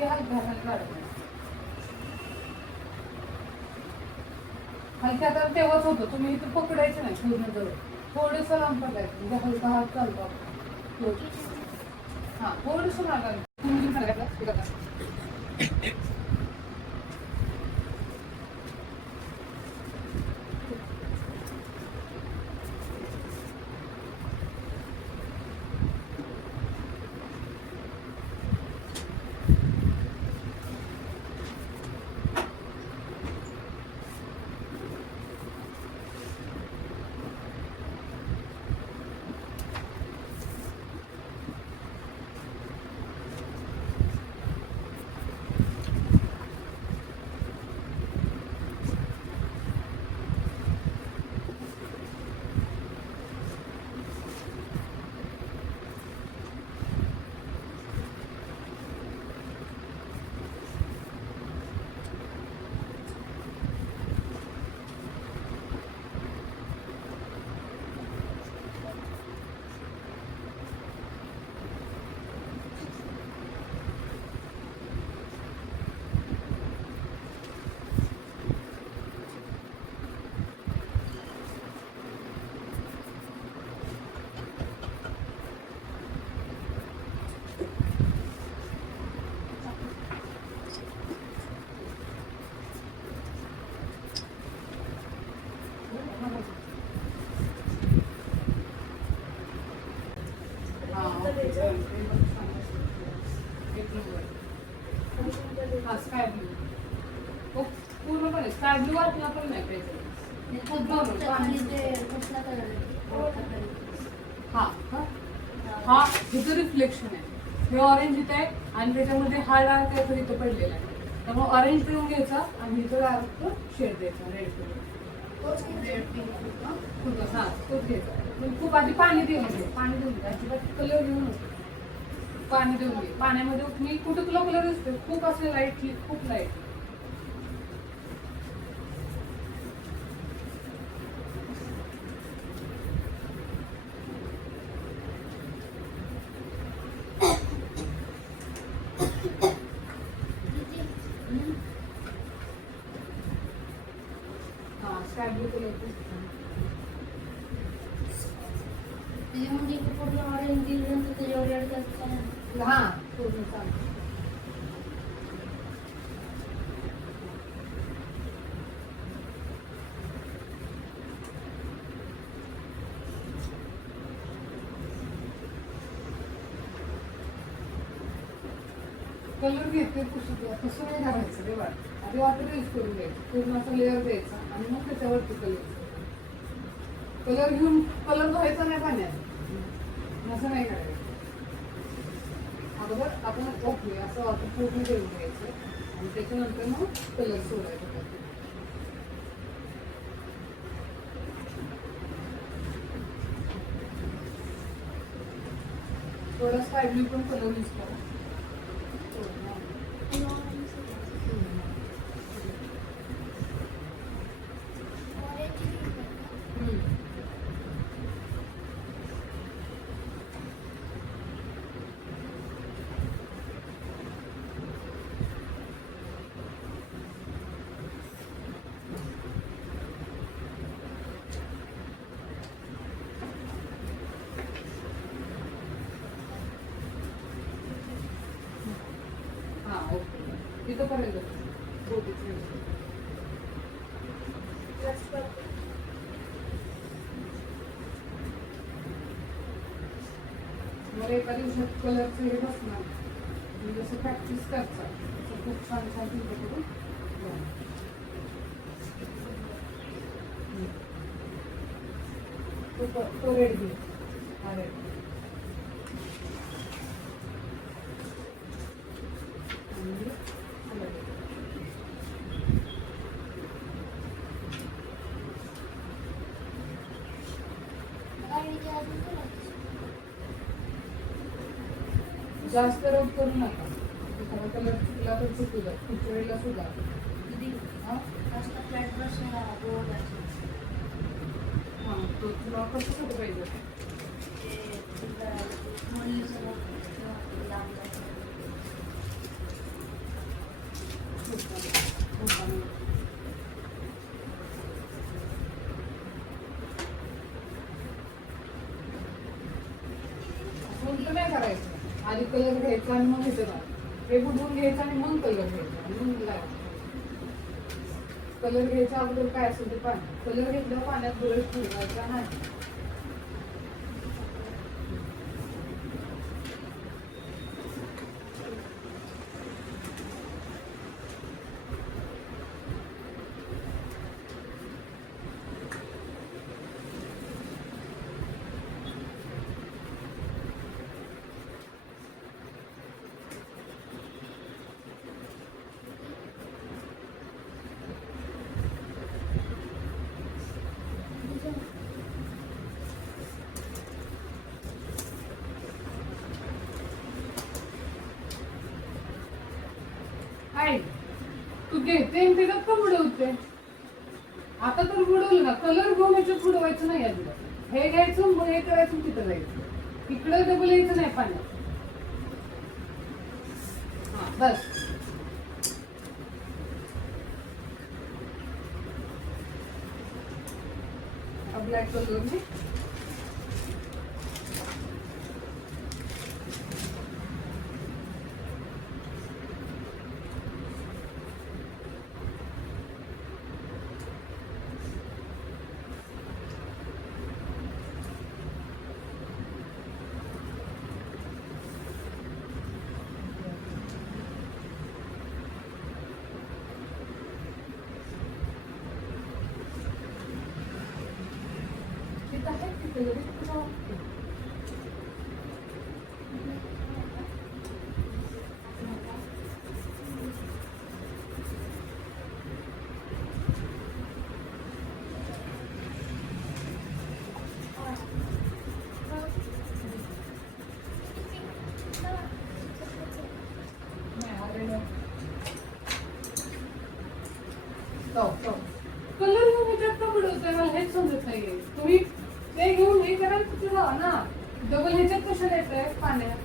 अगदी हलक्या हाताने काढायचं. हलक्या हाताने तेव्हाच होतं. तुम्ही इथं पकडायचं नाही पूर्ण जवळ. थोडंसं लांब पकडायचं म्हणजे हलका हात चालतो आपला. हां थोडंसं मागायचं. तुम्ही सांगायचं स्काय ब्लू पूर्णपणे स्काय ब्लू वाटला पण नाही पाहिजे. हा इथं रिफ्लेक्शन आहे. हे ऑरेंज इथं आहे आणि त्याच्यामध्ये हा डार्क काहीतरी इथं पडलेला आहे. त्यामुळे ऑरेंज पिऊन घ्यायचा आणि इथं डार्क शेड द्यायचा रेड कलर. हा तोच घ्यायचा. खूप आधी पाणी देऊन घे. पाणी देऊन घे. अजिबात कलर घेऊन पाणी देऊन घे. पाण्यामध्ये मी कुठं तुला कलर दिसतो खूप असं लाईटली खूप लाईट. हा स्काय ब्लू कलर पूर्ण ऑरेंज दिल्यानंतर त्याच्यावर ऍड करतात. हा पूर्ण चालतं. कलर घेते तसं नाही घालायचं रे वाट. आधी वॉटर यूज करून घ्यायचं. पूर्ण असं लेअर द्यायचा आणि मग त्याच्यावरती कलर घेऊन कलर धुवायचा नाही पाण्यात. असं नाही करायचं. अगोदर आपण ओके असं वॉटर पूर्ण देऊन घ्यायचं आणि त्याच्यानंतर मग कलर सोडायचा. थोडा स्काय ब्लू पण कलर यूज करा. हां ओके इथंपर्यंत मला एका दिवसात कलरचं हे बसणार. म्हणजे जसं प्रॅक्टिस करतात तसं खूप छान छान चित्र करून तो रेड घे. हा रेड जास्त रब करू नका. कलर चुकला तर चुकू द्या. पुढच्या सुद्धा हां तो तुला कसं पाहिजे. करायचं, आधी कलर घ्यायचा आणि मग इथं घालायचं. हे बुडवून घ्यायचं आणि मग कलर घ्यायचा आणि मग लावायचा. कलर घ्यायच्या अगोदर काय असेल ते पाणी, कलर घेतल्यावर पाण्यात ब्रश फिरवायचा नाही. काय तू घेते आणि त्याच्यात का बुडवते? आता तर बुडवलं ना, कलर घेऊन याच्यात बुडवायचं नाही अजिबात. हे घ्यायचं मग हे करायचं तिथं जायचं, इकडं डबल यायचं नाही पाण्यात. हा बस. ब्लॅक कलर ने तिथं आहे तिथं लगेच तुला वाटतं. कलर घेऊन ह्याच्यात का बुडवताय? मला हेच समजत नाहीये. तुम्ही ते घेऊन हे करा तिथे जावा ना, डबल ह्याच्यात कशाला येत आहे पाण्यात?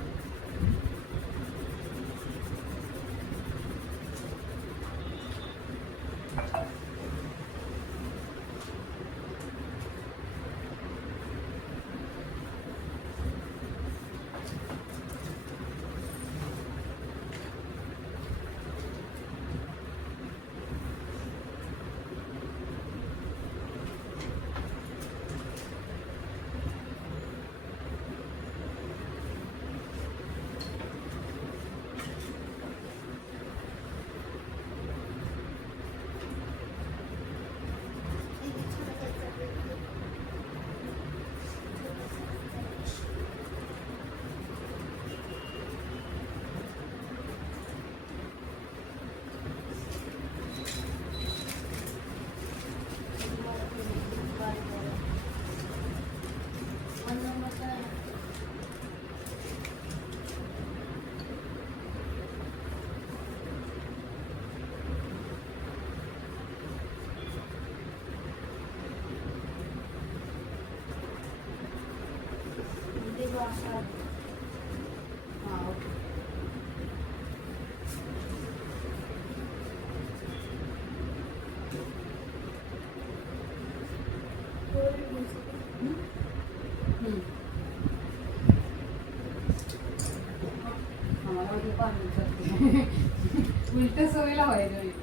हा ओके. आम्हाला वाटलं पाणी विचारते. उलट सवयीला व्हायचं.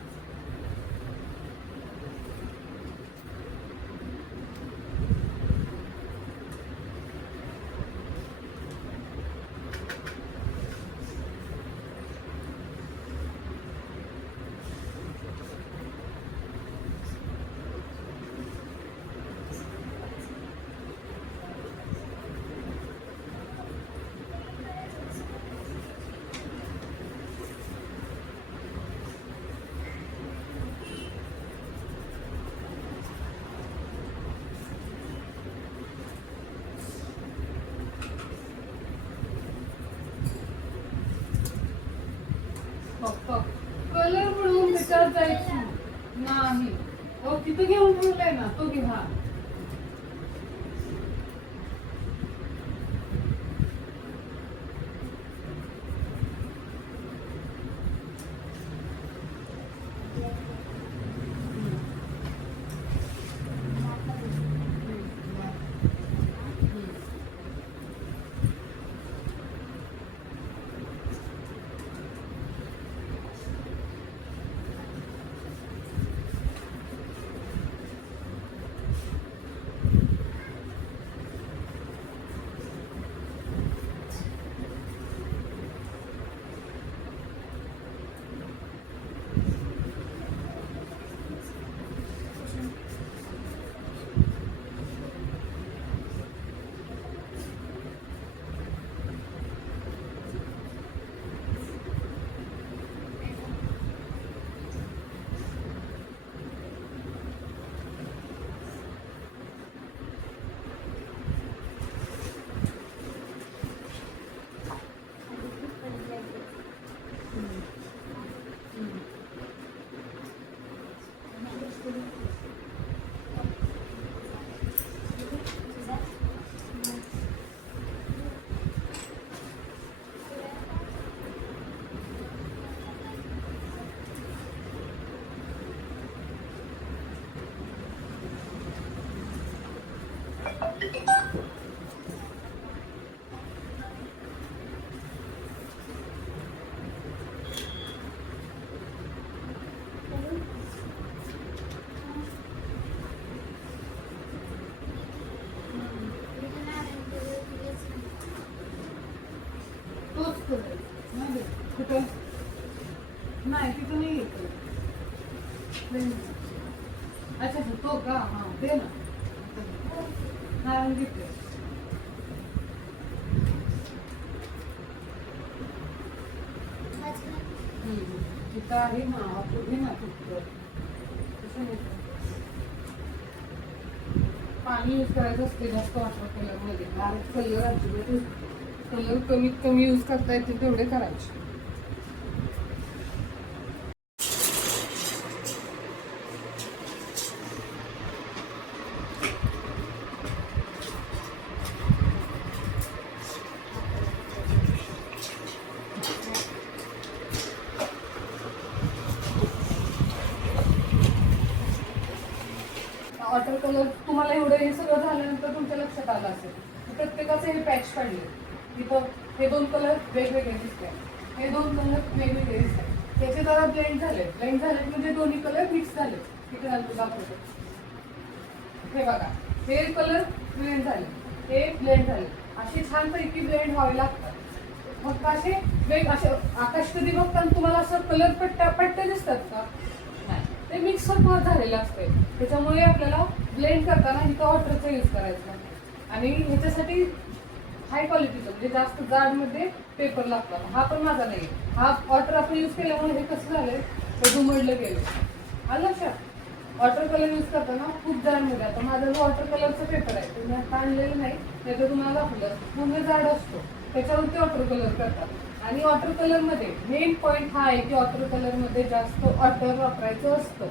कलर म्हणून त्याच्यात जायचं नाही. हो तिथं घेऊन ठेवलाय ना, तो घे. हा करायचं. नाही दे. कुठं नाही तिथं नाही येत. अच्छा अच्छा, तो का हा दे ना. नारंगी दे. आज काय? तिथं आहे ना आपण घे ना फक्त. कसं नाही पाणी यूज करायचं असते जास्त वॉटर कलरमध्ये. डायरेक्ट कलर अजिबात कलर कमीत कमी यूज करता येते तेवढे करायचे. वॉटर कलर तुम्हाला एवढं हे सगळं झाल्यानंतर तुमच्या लक्षात आलं असेल की प्रत्येकाचे हे पॅच काढले. इथं हे 2 कलर वेगवेगळे दिसतात, हे 2 कलर वेगवेगळे दिसतात. त्याचे जरा ब्लेंड झाले म्हणजे दोन्ही कलर मिक्स झाले. तिथे दाखवतो. हे बघा, हे कलर ब्लेंड झाले, हे ब्लेंड झाले. असे छानपैकी ब्लेंड व्हावे लागतात. फक्त असे असे आकाश कधी बघताना तुम्हाला असं कलर पट्ट्या दिसतात का? नाही, ते मिक्स होत झालेलं असते. त्याच्यामुळे आपल्याला ब्लेंड करताना इथं वॉटरचा यूज करायचा. आणि ह्याच्यासाठी हाय क्वालिटीचं म्हणजे जास्त जाडमध्ये पेपर लागतात. हा पण माझा नाही, हा वॉटर आपण यूज केल्यामुळे हे कसं झालंय, ते दुमडलं गेलं. आलं लक्षात? वॉटर कलर यूज करताना खूप जाडमध्ये. आता माझा जो वॉटर कलरचा पेपर आहे तुम्ही आता आणलेलं नाही, त्याचं तुम्हाला दाखवलं पूर्ण जाड असतो, त्याच्यावरती वॉटर कलर करतात. आणि वॉटर कलरमध्ये मेन पॉईंट हा आहे की वॉटर कलरमध्ये जास्त वॉटर वापरायचं असतं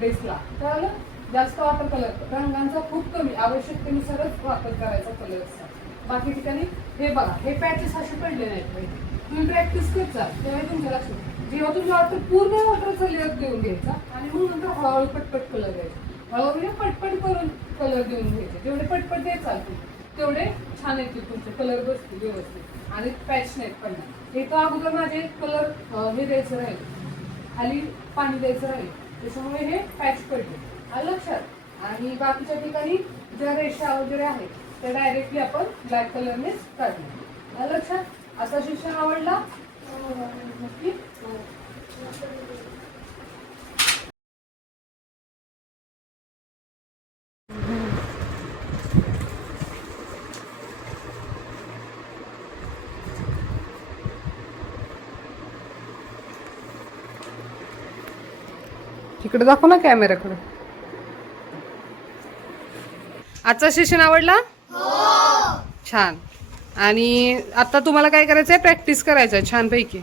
बेसला. कळलं? जास्त वॉटर कलर रंगांचा खूप कमी आवश्यकतेनुसारच वापर करायचा कलरचा. बाकी ठिकाणी हे बघा, हे पॅचेस असे पडले नाहीत पाहिजे. तुम्ही प्रॅक्टिस करत जा तेव्हा तुमच्या लक्षात. जेव्हा तुम्ही वॉटर पूर्ण वॉटरचा लेअर देऊन घ्यायचा आणि मग नंतर हळूहळू पटपट कलर द्यायचा. हळूहळू म्हणजे पटपट करून कलर देऊन घ्यायचे. जेवढे पटपट देत चालतील तेवढे छान येतील तुमचे कलर बसतील व्यवस्थित आणि पॅच नाहीत पडणार. एका अगोदर माझे कलर हे द्यायचं राहील, खाली पाणी द्यायचं राहील, त्याच्यामुळे हे पॅच पडले. आलं लक्षात? आणि बाकीच्या ठिकाणी ज्या रेषा वगैरे आहेत त्या डायरेक्टली आपण ब्लॅक कलरनेच काढल्या. आलं लक्षात? आता शिक्षण आवडला नक्की? तिकडे दाखव ना कॅमेराकडे. आजचा सेशन आवडला? छान. आणि आता तुम्हाला काय करायचंय, प्रॅक्टिस करायचंय छानपैकी.